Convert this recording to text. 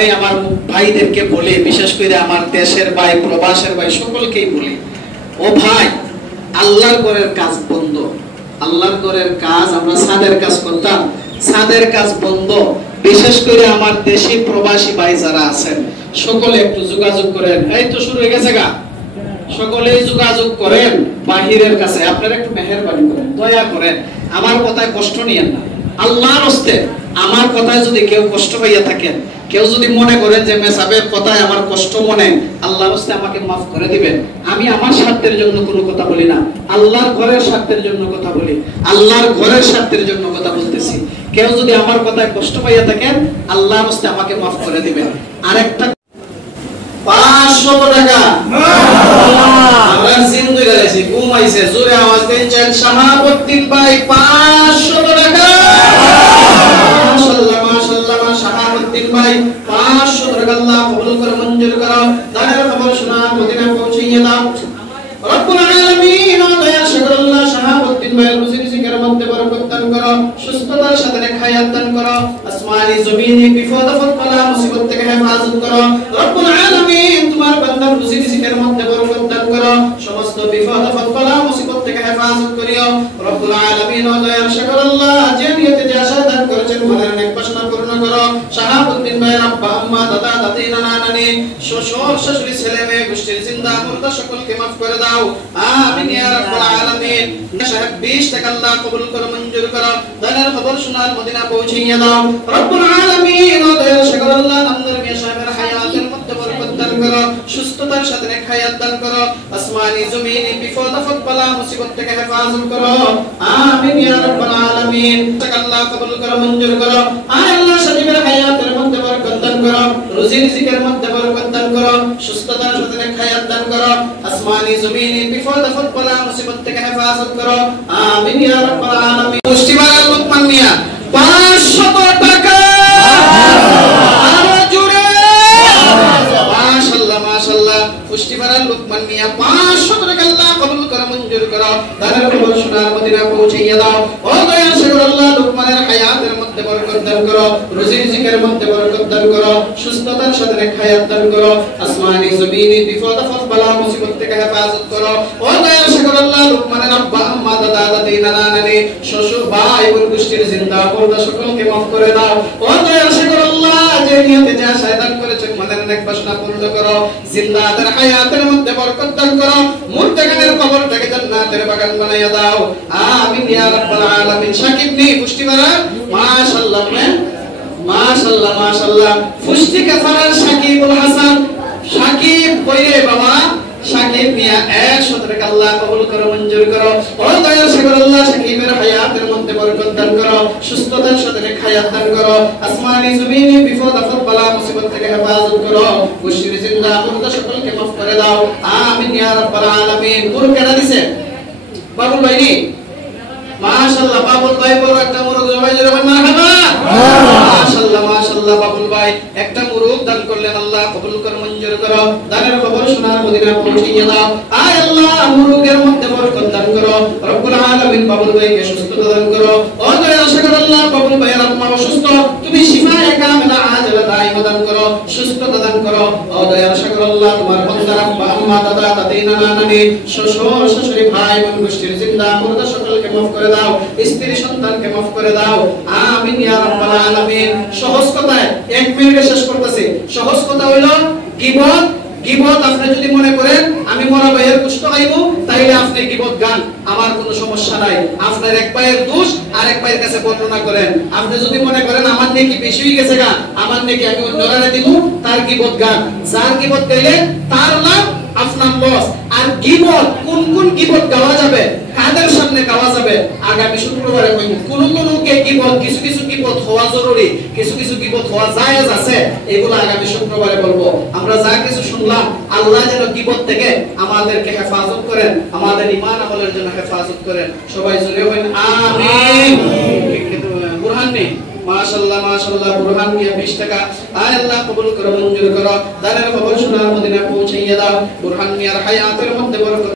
আমি আমার ভাইদেরকে বলি, বিশেষ করে আমার দেশের ভাই, প্রবাসের ভাই, সকলকেই বলি, ও ভাই, আল্লাহর ঘরের কাজ বন্ধ। আল্লাহর ঘরের কাজ আমরা ছাদের কাজ করতাম, ছাদের কাজ বন্ধ। বিশেষ করে আমার দেশি প্রবাসী ভাই যারা আছেন, সকলে একটু যোগাযোগ করেন। এই তো শুরু হয়ে গেছে গা, সকলেই যোগাযোগ করেন বাহিরের কাছে। আপনারা একটু মেহেরবানি করেন, দয়া করেন, আমার কথায় কষ্ট নিয়েন না। আল্লাহর হস্তে আমার কথায় যদি কেউ কষ্ট পাইয়া থাকেন, কেউ যদি মনে করেন যে মেসাবের কথায় আমার কষ্ট মনে, আল্লাহর হস্তে আমাকে মাফ করে দিবেন। আমি আমার স্বার্থের জন্য কোনো কথা বলি না, আল্লাহর ঘরের স্বার্থের জন্য কথা বলি, আল্লাহর ঘরের স্বার্থের জন্য কথা বলতেছি। কেউ যদি আমার কথায় কষ্ট পাইয়া থাকেন, আল্লাহর হস্তে আমাকে মাফ করে দিবেন। আরেকটা 500 টাকা আমরা জিন্দু গেছি, ঘুমাইছে, জোরে আওয়াজ দেন, শাহাবুদ্দিন ভাই 500 টাকা। মাশাআল্লাহ মাশাআল্লাহ, শাহাবুদ্দিন ভাই 500 টাকা আল্লাহ কবুল করে মঞ্জুর করো। দানের খবর শোনা মদিনা পৌঁছিয়ে দাও। রব্বুল আলামিন দয়া করে আল্লাহ শাহাবুদ্দিন ভাইয়ের রুজি রিজিকের মধ্যে বরকত দান করো, সুস্থতার সাথে হায়াত দান করো, আসমানি জমিনি বিপদ আপদ বালা মুসিবত থেকে হেফাজত করো। রব্বুল আলামিন তোমার বান্দার রুজি রিজিকের মধ্যে বরকত দান করো, সমস্ত বিপদ আপদ বালা মুসিবত থেকে হেফাজত করিও। রব্বুল আলামিন দয়া করে আল্লাহ যে নিয়তে যে আশা দান করেছেন মনের নেক বাসনা পূর্ণ করো। শাহাবুদ্দিন ভাইয়ের আব্বা আম্মা দাদা দাদি নানা নানি শ্বশুর শাশুড়ি ছেলে মেয়ে গোষ্ঠীর জিন্দা মুর্দা সকলকে মাফ করে দাও, আমিন ইয়া রাব্বাল আলামিন। সাহেব 20 টাকা আল্লাহ কবুল করে মঞ্জুর করো। দানের খবর শোনার মদিনা পৌঁছিয়ে দাও। রব্বুল আলামিন দয়া করে আল্লাহ নামদার মিয়া সাহেবের হায়াতের মধ্যে বরকত দান করো, সুস্থতার সাথে নেক হায়াত দান করো, আসমানি জমিনি বিপদ আপদ বালা মুসিবত থেকে হেফাজত করো, আমিন ইয়া রাব্বাল আলামিন। টাকা আল্লাহ কবুল করে মঞ্জুর করো। আয় আল্লাহ সাহেবের হায়াতের মধ্যে বরকত দান করো, রুজি রিজিকের মধ্যে বরকত দান করো, সুস্থতার সাথে নেক হায়াত দান করো, আসমানি জমিনি বিপদ আপদ বালা মুসিবত থেকে হেফাজত করো, আমিন ইয়া রাব্বাল আলামিন। পুষ্টিবার লোকমান মিয়া 500 টাকা। আরো জোরে মাশাআল্লাহ মাশাআল্লাহ। পুষ্টিবার লোকমান মিয়া 500 টাকা আল্লাহ কবুল করে মঞ্জুর করো। দানের খবর শোনার মদিনা পৌঁছিয়ে দাও। ও দয়া করে আল্লাহ লোকমানের হায়াতের মধ্যে বরকত দান করো, রুজি রিজিকের মধ্যে বরকত দান করো, সুস্থতার সাথে নেক হায়াত দান করো, আসমানি জমিনি বিপদ আপদ বালা মুসিবত থেকে হেফাজত করো। ও দয়া করে আল্লাহ লোকমানের আব্বা আম্মা দাদা দাদি নানা নানি শ্বশুর ভাই বোন গোষ্ঠীর জিন্দা মুর্দা সকলকে মাফ করে দাও। ও দয়া করে আল্লাহ যে নিয়তে যে আশা দান করেছেন মনের নেক বাসনা পূর্ণ করো, জিন্দাদের হায়াতের মধ্যে বরকত দান করো, মুর্দাগানের কবরটাকে জান্নাতের বাগান বানাইয়া দাও, আমিন ইয়া রাব্বাল আলামিন। সাকিব নি পুষ্টিবার মাশাআল্লাহ মাশাআল্লাহ মাশাআল্লাহ। পুষ্টি কাফারার সাকিবুল হাসান, সাকিব কইরে বাবা, সাকিব মিয়া 100 টাকা আল্লাহ কবুল করে মঞ্জুর করো। ও দয়া করে আল্লাহ সাকিবের হায়াতের মধ্যে বরকত দান করো, সুস্থতার সাথে নেক হায়াত দান করো, আসমানি জমিনি বিপদ আপদ বালা মুসিবত থেকে হেফাজত করো, গোষ্ঠীর জিন্দা মুর্দা সকলকে মাফ করে দাও, আমিন ইয়া রাব্বাল আলামিন। পুরো কেনা দিছে বাবুল ভাই নি মাশাআল্লাহ। বাবুল ভাই বড় একটা মুরগ জবাই জোরে মারহাবা। মাশাআল্লাহ মাশাআল্লাহ। বাবুল ভাই একটা মুরগ দান করলেন, আল্লাহ কবুল করে মঞ্জুর করো। দানের খবর শোনার মদিনা পৌঁছিয়ে দাও। আয় আল্লাহ মুরগের মধ্যে বরকত দান করো, রব্বুল আলামিন বাবুল ভাইকে সুস্থতা দান করো। ও দয়া করে আল্লাহ বাবুল ভাইয়ের আম্মা অসুস্থ, তুমি শিফায়ে কামিলা আজলা দাইমা দান করো, সুস্থতা দান করো। ও দয়া করে আল্লাহ তোমার বান্দার আব্বা আম্মা দাদা দাদি নানা নানি শ্বশুর শাশুড়ি ভাই বোন গোষ্ঠীর জিন্দা মুর্দা সকলকে মাফ করে দাও, স্ত্রী সন্তানকে মাফ করে দাও, আমিন ইয়া রাব্বাল আলামিন। সহজ কথায় 1 মিনিটে শেষ করতেছি। সহজ কথা হইলো গীবত। গীবত আপনি যদি মনে করেন আমি মরা ভাইয়ের কষ্ট খাইবো, তাইলে আপনি গীবত গান, আমার কোনো সমস্যা নাই। আপনার এক ভাইয়ের দোষ আর এক ভাইয়ের কাছে বর্ণনা করেন। আপনি যদি মনে করেন আমার নেকি বেশি হয়ে গেছে গান, আমার নেকি আমি অন্যরা দিব, তার গীবত গান। যার গীবত গাইলে তার লাভ, আপনার লস। আর গীবত কোন কোন গীবত গাওয়া যাবে, কাদের সামনে গাওয়া যাবে, আগামী শুক্রবারে কইব। কোন কোন গীবত, কিছু কিছু গীবত হওয়া জরুরি, কিছু কিছু গীবত হওয়া জায়েজ আছে, এগুলো আগামী শুক্রবারে বলবো। আমরা যা কিছু শুনলাম, আল্লাহ যেন গীবত থেকে আমাদেরকে হেফাজত করেন, আমাদের ঈমান আমলের জন্য হেফাজত করেন। সবাই জোরে বলেন আমিন। বুরহান নেই মাশাআল্লাহ মাশাআল্লাহ। বুরহান মিয়া 20 টাকা। আয় আল্লাহ কবুল করে মঞ্জুর করো। দানের খবর শোনার মদিনা পৌঁছিয়ে দাও। বুরহান মিয়ার হায়াতের মধ্যে বরকত